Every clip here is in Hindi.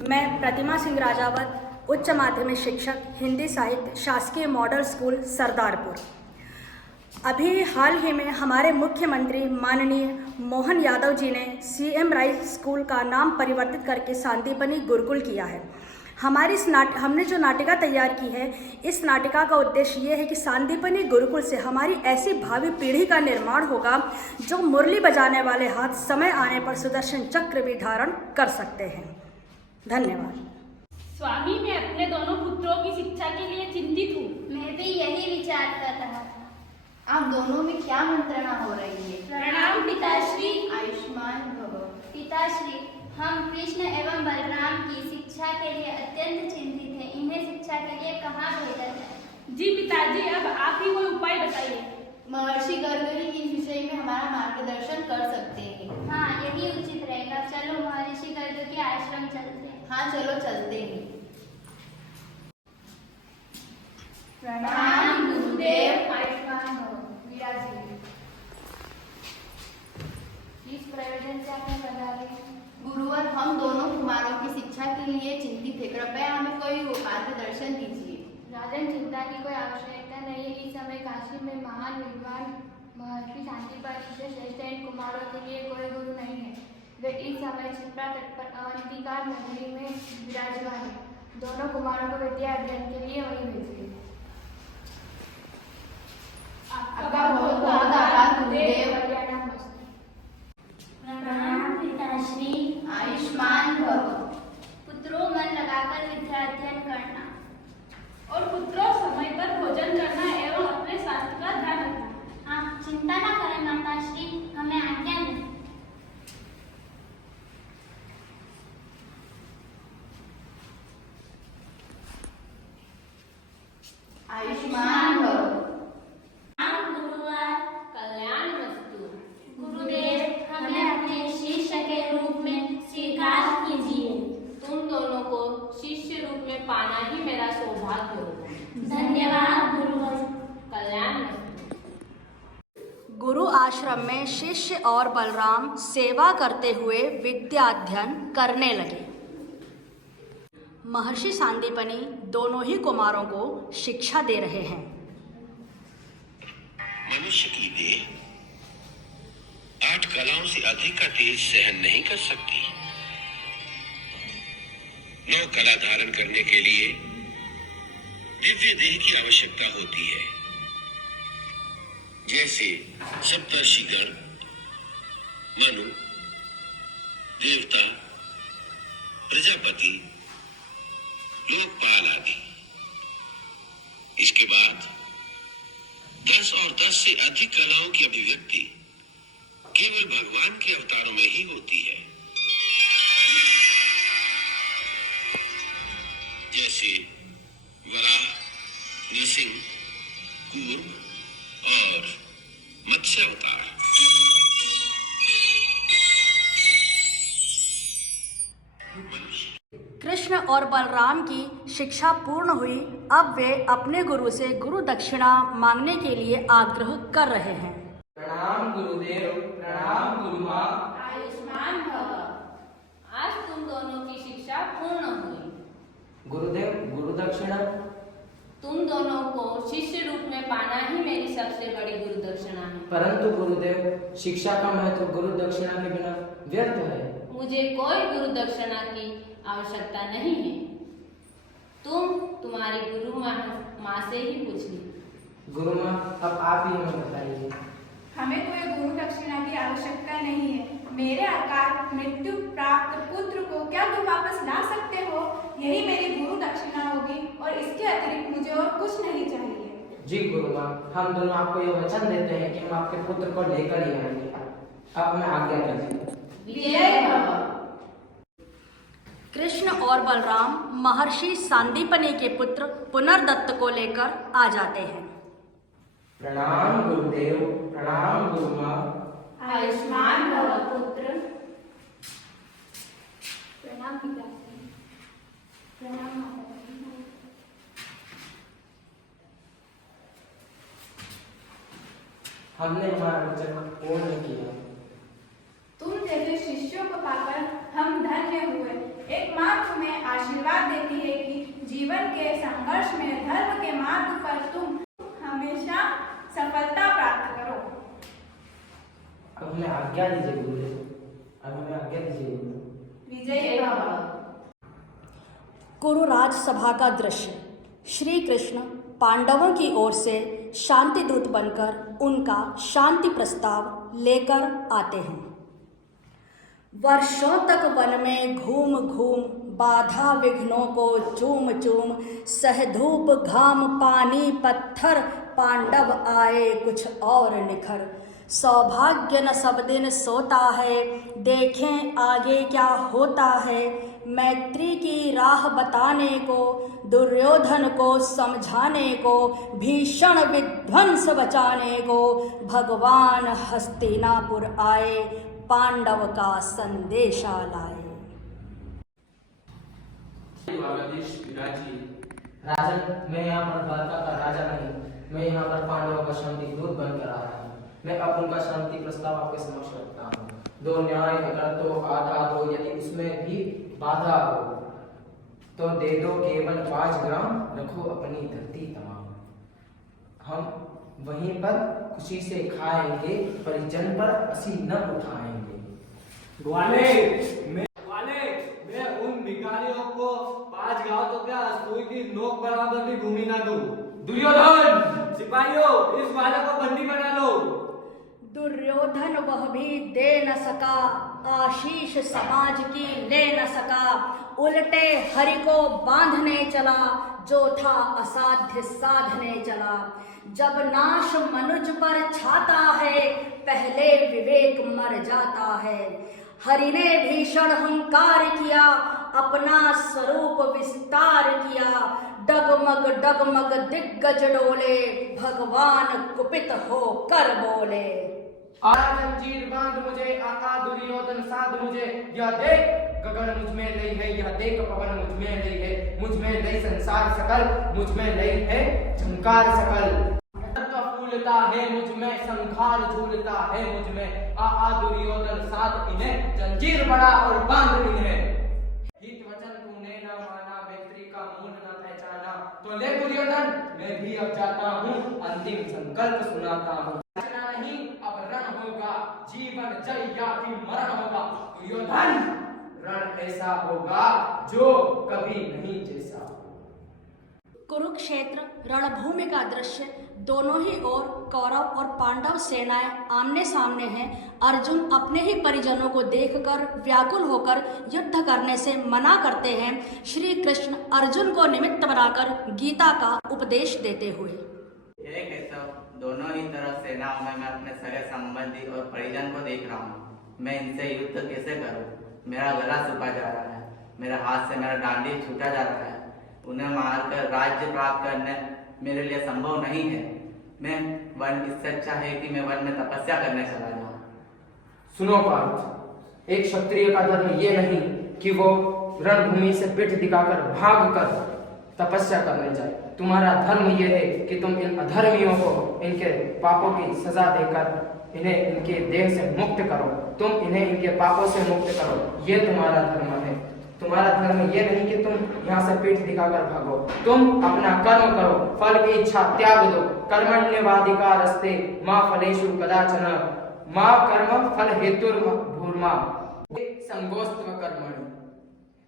मैं प्रतिमा सिंह राजावत, उच्च माध्यमिक शिक्षक, हिंदी साहित्य, शासकीय मॉडल स्कूल सरदारपुर। अभी हाल ही में हमारे मुख्यमंत्री माननीय मोहन यादव जी ने CM राइस स्कूल का नाम परिवर्तित करके सांदीपनि गुरुकुल किया है। हमने जो नाटिका तैयार की है, इस नाटिका का उद्देश्य ये है कि सांदीपनि गुरुकुल से हमारी ऐसी भावी पीढ़ी का निर्माण होगा जो मुरली बजाने वाले हाथ समय आने पर सुदर्शन चक्र भी धारण कर सकते हैं। धन्यवाद। स्वामी, मैं अपने दोनों पुत्रों की शिक्षा के लिए चिंतित हूँ। मैं भी यही विचार कर रहा था। आप दोनों में क्या मंत्रणा हो रही है? प्रणाम पिताश्री। आयुष्मान भव। पिताश्री, हम कृष्ण एवं बलराम की शिक्षा के लिए अत्यंत चिंतित हैं। इन्हें शिक्षा के लिए कहाँ भेजा जाए? जी पिताजी, अब आप ही कोई उपाय बताइए। महर्षि गर्गनी इस विषय में हमारा मार्गदर्शन कर सकते हैं। हाँ, यही उचित रहेगा। चलो महर्षि गर्ग के आश्रम चलते हैं। हाँ, चलो चलते हैं। प्रणाम गुरुदेव। आयुष्मान भव। विराजिए। किस प्रयोजन से आपने पधारे? गुरुवर, हम दोनों कुमारों की शिक्षा के लिए चिंतित है। कृपया हमें कोई मार्गदर्शन दीजिए। राजन, चिंता की कोई आवश्यकता नहीं है। इस समय काशी में महान विद्वान महर्षि सांदीपनि से श्रेष्ठ इन कुमारों के लिए कोई गुरु नहीं है। वे इस समय क्षिप्रा तट पर अवंतिका नगरी में विराजमान है। दोनों कुमारों को विद्या अध्ययन के लिए वहीं भेजिए। आपका बहुत बहुत आभार गुरुदेव। प्रणाम पिताश्री। आयुष्मान भव। पुत्रों, मन लगाकर विद्या अध्ययन करना और पुत्रों, समय पर भोजन करना एवं अपने स्वास्थ्य का ध्यान रखना। आप चिंता न करें माताश्री, हमें आज्ञा दें। आयुष्मान भव। कल्याणमस्तु। गुरुदेव, हमें अपने शिष्य के रूप में स्वीकार कीजिए। तुम दोनों को शिष्य रूप में पाना ही मेरा सौभाग्य होगा। धन्यवाद गुरुवर। कल्याणमस्तु। गुरु आश्रम में शिष्य और बलराम सेवा करते हुए विद्याध्ययन करने लगे। महर्षि सांदीपनि दोनों ही कुमारों को शिक्षा दे रहे हैं। मनुष्य की देह 8 कलाओं से अधिक का तेज सहन नहीं कर सकती। 9 कला धारण करने के लिए दिव्य देह की आवश्यकता होती है। जैसे सप्तर्षिगण, मनु, देवता, प्रजापति, लोकपाल आदि। इसके बाद 10 और 10 से अधिक कलाओं की अभिव्यक्ति केवल भगवान के अवतारों में ही होती है। जैसे वराह, नृसिंह, कूर्म और मत्स्य अवतार। कृष्ण और बलराम की शिक्षा पूर्ण हुई। अब वे अपने गुरु से गुरु दक्षिणा मांगने के लिए आग्रह कर रहे हैं। प्रणाम गुरुदेव। प्रणाम गुरुमाँ। आयुष्मान भव। आज तुम दोनों की शिक्षा पूर्ण हुई। गुरुदेव, गुरु दक्षिणा? तुम दोनों को शिष्य रूप में पाना ही मेरी सबसे बड़ी गुरु दक्षिणा है। परंतु गुरुदेव, शिक्षा का महत्व गुरु दक्षिणा के बिना व्यर्थ है। मुझे कोई गुरु दक्षिणा की आवश्यकता नहीं है। तुम तुम्हारी गुरु माँ से ही पूछ ली। गुरु माँ, अब आप ही हमें बताइए। हमें कोई गुरु दक्षिणा की आवश्यकता नहीं है। मेरे अकाल मृत्यु प्राप्त पुत्र को क्या तुम वापस ला सकते हो? यही मेरी गुरु दक्षिणा होगी और इसके अतिरिक्त मुझे और कुछ नहीं चाहिए। जी गुरु माँ, हम दोनों आपको ये वचन देते हैं कि हम आपके पुत्र को लेकर ही आएंगे। अब मैं आज्ञा दीजिए। विजय भव। कृष्ण और बलराम महर्षि सांदीपनि के पुत्र पुनर्दत्त को लेकर आ जाते हैं। प्रणाम गुरुदेव। प्रणाम गुरु माँ। आयुष्मान भव पुत्र। प्रणाम पिताश्री। प्रणाम माताश्री। हमने हमारा वचन पूर्ण किया। तुम जैसे शिष्यों को पाकर हम धन्य हुए। एक माँ तुम्हें आशीर्वाद देती है कि जीवन के संघर्ष में धर्म के मार्ग पर तुम हमेशा सफलता प्राप्त करो। अब हमें आज्ञा दीजिए गुरुदेव, अब हमें आज्ञा दीजिए गुरुदेव। विजय भव। कुरु राजसभा का दृश्य। श्री कृष्ण पांडवों की ओर से शांति दूत बनकर उनका शांति प्रस्ताव लेकर आते हैं। वर्षों तक वन में घूम घूम बाधा विघ्नों को चूम चूम सह धूप घाम पानी पत्थर पांडव आए कुछ और निखर। सौभाग्य न सब दिन सोता है, देखें आगे क्या होता है। मैत्री की राह बताने को, दुर्योधन को समझाने को, भीषण विध्वंस बचाने को भगवान हस्तिनापुर आए, पांडव का संदेशा लाए। राजन, मैं यहाँ पर द्वारका का राजा नहीं, मैं यहाँ पर पांडवों का शांति दूत बनकर आया हूँ। मैं अब उनका शांति प्रस्ताव आपके समक्ष रखता हूँ। दो न्याय अगर तो आधा दो, यदि उसमें भी बाधा हो तो दे दो केवल 5 ग्राम, रखो अपनी धरती तमाम। हम वहीं पर खुशी से खाएंगे, परिजन पर असी न उठाएंगे। ग्वाले, मैं उन भिखारियों को 5 गांव तो क्या सुई की नोक बराबर भी भूमि ना दूं। दुर्योधन, सिपाहियों, इस ग्वाले को बंदी बना लो। दुर्योधन वह भी दे न सका, आशीष समाज की ले न सका। उल्टे हरि को बांधने चला, जो था असाध्य साधने चला। जब नाश मनुज पर छाता है, पहले विवेक मर जाता है। हरि ने भीषण हुंकार किया, अपना स्वरूप विस्तार किया। डगमग डगमग दिग्गज डोले, भगवान कुपित हो कर बोले। जंजीर बांध मुझे, आका दुर्योधन साध मुझे। यह देख गगन मुझ में लई है, यह देख पवन मुझ में लई है। मुझ में लई संसार सकल, मुझ में लई है झंकार सकल। फूलता है मुझ में, संखार झूलता है मुझ में। आ दुर्योधन साध इन्हें, जंजीर बड़ा और बांध इन्हें। हित वचन तूने न माना, मैत्री का मूल न पहचाना। तो ले दुर्योधन, मैं भी अब जाता हूँ, अंतिम संकल्प सुनाता हूँ। नहीं अब रण होगा, जीवन जय या फिर मरण होगा। दुर्योधन, रण ऐसा होगा जो कभी नहीं जैसा। कुरुक्षेत्र रणभूमि का दृश्य। दोनों ही ओर कौरव और पांडव सेनाएं आमने सामने हैं। अर्जुन अपने ही परिजनों को देखकर व्याकुल होकर युद्ध करने से मना करते हैं। श्री कृष्ण अर्जुन को निमित्त बनाकर गीता का उपदेश देते हुए, हे केशव, दोनों ही तरफ सेनाओं में मैं अपने सगे संबंधी और परिजन को देख रहा हूँ। मैं इनसे युद्ध कैसे करूँ? मेरा गला सूखा जा रहा है, मेरे हाथ से मेरा डांडी छूटा जा रहा है। उन्हें मारकर राज्य प्राप्त करने मेरे लिए संभव नहीं है। मैं वन, इससे अच्छा है कि मैं वन में तपस्या करने चला जाऊँ। सुनो पार्थ, एक क्षत्रिय का धर्म ये नहीं कि वो रणभूमि से पीठ दिखाकर भागकर तपस्या करने जाए। तुम्हारा धर्म ये है कि तुम इन अधर्मियों को इनके पापों की सजा देकर इन्हें इनके देह से मुक्त करो। तुम इन्हें इनके पापों से मुक्त करो, ये तुम्हारा धर्म है। तुम्हारा धर्म ये नहीं कि तुम यहाँ से पीठ दिखाकर भागो। तुम अपना कर्म करो, फल की इच्छा त्याग दो। कर्मण्यवाधिकारस्ते मां फलेषु कदाचन, मां कर्म फल हेतुर्भूर्मा संगोस्त्व कर्मणि।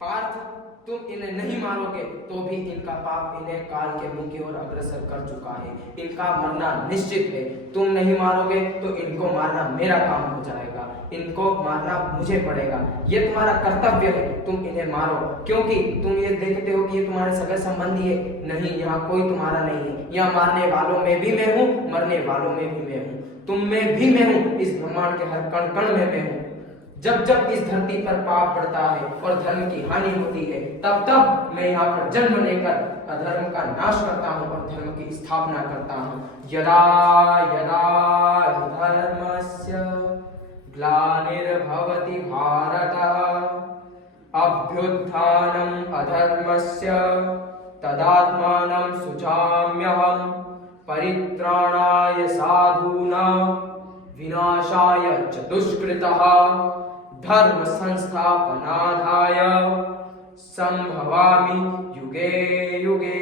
पार्थ, तुम इन्हें नहीं मारोगे तो भी इनका पाप इन्हें काल के मुंह की ओर अग्रसर कर चुका है। इनका मरना निश्चित है। तुम नहीं मारोगे तो इनको मारना मेरा काम हो जाएगा। इनको मारना मुझे पड़ेगा, ये तुम्हारा कर्तव्य है। तुम इन्हें मारो, क्योंकि तुम ये देखते हो कि ये तुम्हारे सगे संबंधी है। नहीं, यहाँ कोई तुम्हारा नहीं है। यहाँ मारने वालों में भी मैं हूँ, मरने वालों में भी मैं हूँ, तुम में भी मैं हूँ, इस ब्रह्मांड के हर कण कण में मैं हूँ। जब जब इस धरती पर पाप बढ़ता है और धर्म की हानि होती है, तब तब मैं यहाँ पर जन्म लेकर अधर्म का नाश करता हूँ और धर्म की स्थापना करता हूँ। यदा यदा धर्मस्य ग्लानिर्भवति भारत, अभ्युत्थानम् अधर्मस्य तदात्मानं सृजाम्यहम्। परित्राणाय साधूनां विनाशाय च दुष्कृतः, धर्म संस्थापनार्थाय संभवामि युगे युगे।